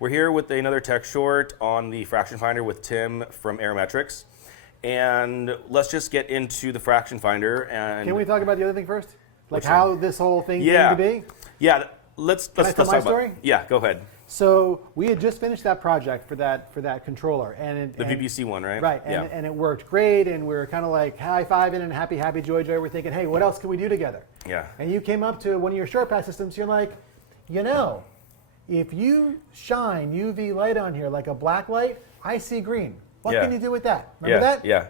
We're here with another tech short on the fraction finder with Tim from Aerometrics. And let's just get into the fraction finder. And can we talk about the other thing first? Like Which how one? this whole thing Yeah. came to be? Yeah, let's Can I talk tell my about story? Yeah, go ahead. So we had just finished that project for that controller, and The VPC one, right? right, Yeah. and it worked great, and we were kind of like high-fiving and happy joy. We're thinking, hey, what else can we do together? Yeah. And you came up to one of your short path systems. You're like, if you shine UV light on here like a black light, I see green. What Yeah. can you do with that? Remember that? Yeah.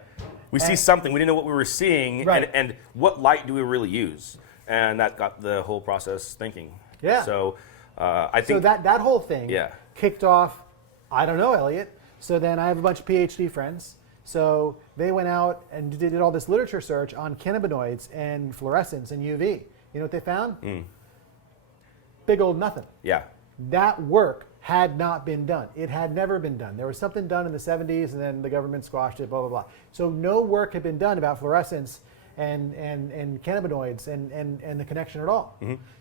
We see something. We didn't know what we were seeing, Right. and what light do we really use? And that got the whole process thinking. Yeah. So I think So that whole thing Yeah. kicked off, I don't know, Elliot. So then I have a bunch of PhD friends. So they went out and did all this literature search on cannabinoids and fluorescence and UV. You know what they found? Big old nothing. Yeah. That work had not been done. It had never been done. There was something done in the 70s, and then the government squashed it, blah, blah, blah. So no work had been done about fluorescence and cannabinoids and the connection at all.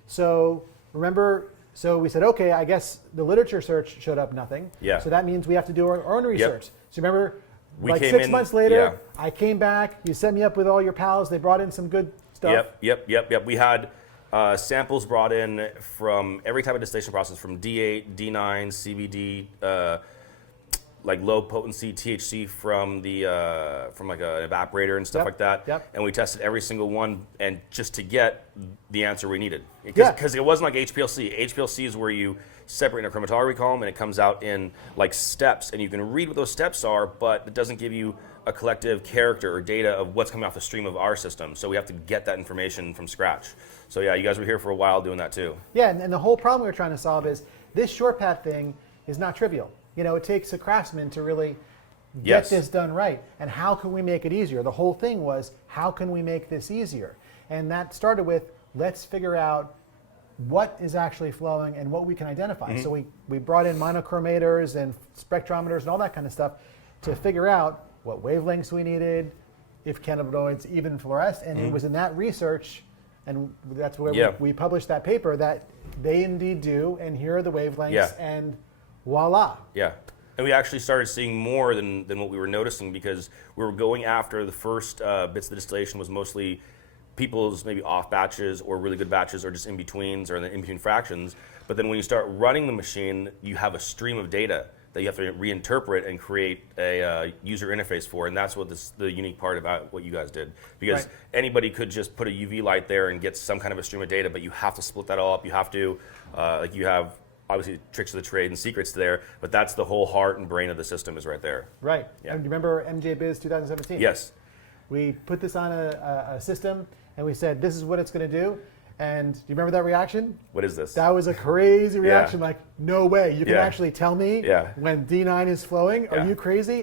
So remember, so we said, okay, I guess the literature search showed up nothing. Yeah. So that means we have to do our own research. So remember, We like came 6 in- months later, yeah. I came back, you set me up with all your pals, they brought in some good stuff. Yep. We had samples brought in from every type of distillation process, from D8, D9, CBD, like low potency THC from the from like an evaporator and stuff Yep, like that. yep. And we tested every single one, and just to get the answer we needed, Yeah. because it wasn't like HPLC. HPLC is where you separate in a chromatography column, and it comes out in like steps, and you can read what those steps are, but it doesn't give you a collective character or data of what's coming off the stream of our system. So we have to get that information from scratch. So yeah, you guys were here for a while doing that too. Yeah, and the whole problem we were trying to solve is this short path thing is not trivial. You know, it takes a craftsman to really get Yes. this done right. And how can we make it easier? The whole thing was, how can we make this easier? And that started with, let's figure out what is actually flowing and what we can identify. So we brought in monochromators and spectrometers and all that kind of stuff to figure out what wavelengths we needed, if cannabinoids even fluoresce. And it was in that research, and that's where Yeah. we published that paper, that they indeed do, and here are the wavelengths, Yeah. and voila. Yeah. And we actually started seeing more than what we were noticing, because we were going after the first bits of the distillation was mostly people's maybe off batches or really good batches or just in betweens or in the in between fractions. But then when you start running the machine, you have a stream of data that you have to reinterpret and create a user interface for. And that's what the unique part about what you guys did. Because Right. anybody could just put a UV light there and get some kind of a stream of data, but you have to split that all up. You have to, like you have obviously tricks of the trade and secrets there, but that's the whole heart and brain of the system is right there. Right. Yeah. And do you remember MJ Biz 2017? Yes. We put this on a system, and we said, this is what it's going to do. And do you remember that reaction? What is this? That was a crazy reaction, like, no way. You can Yeah. actually tell me Yeah. when D9 is flowing? Are Yeah. you crazy?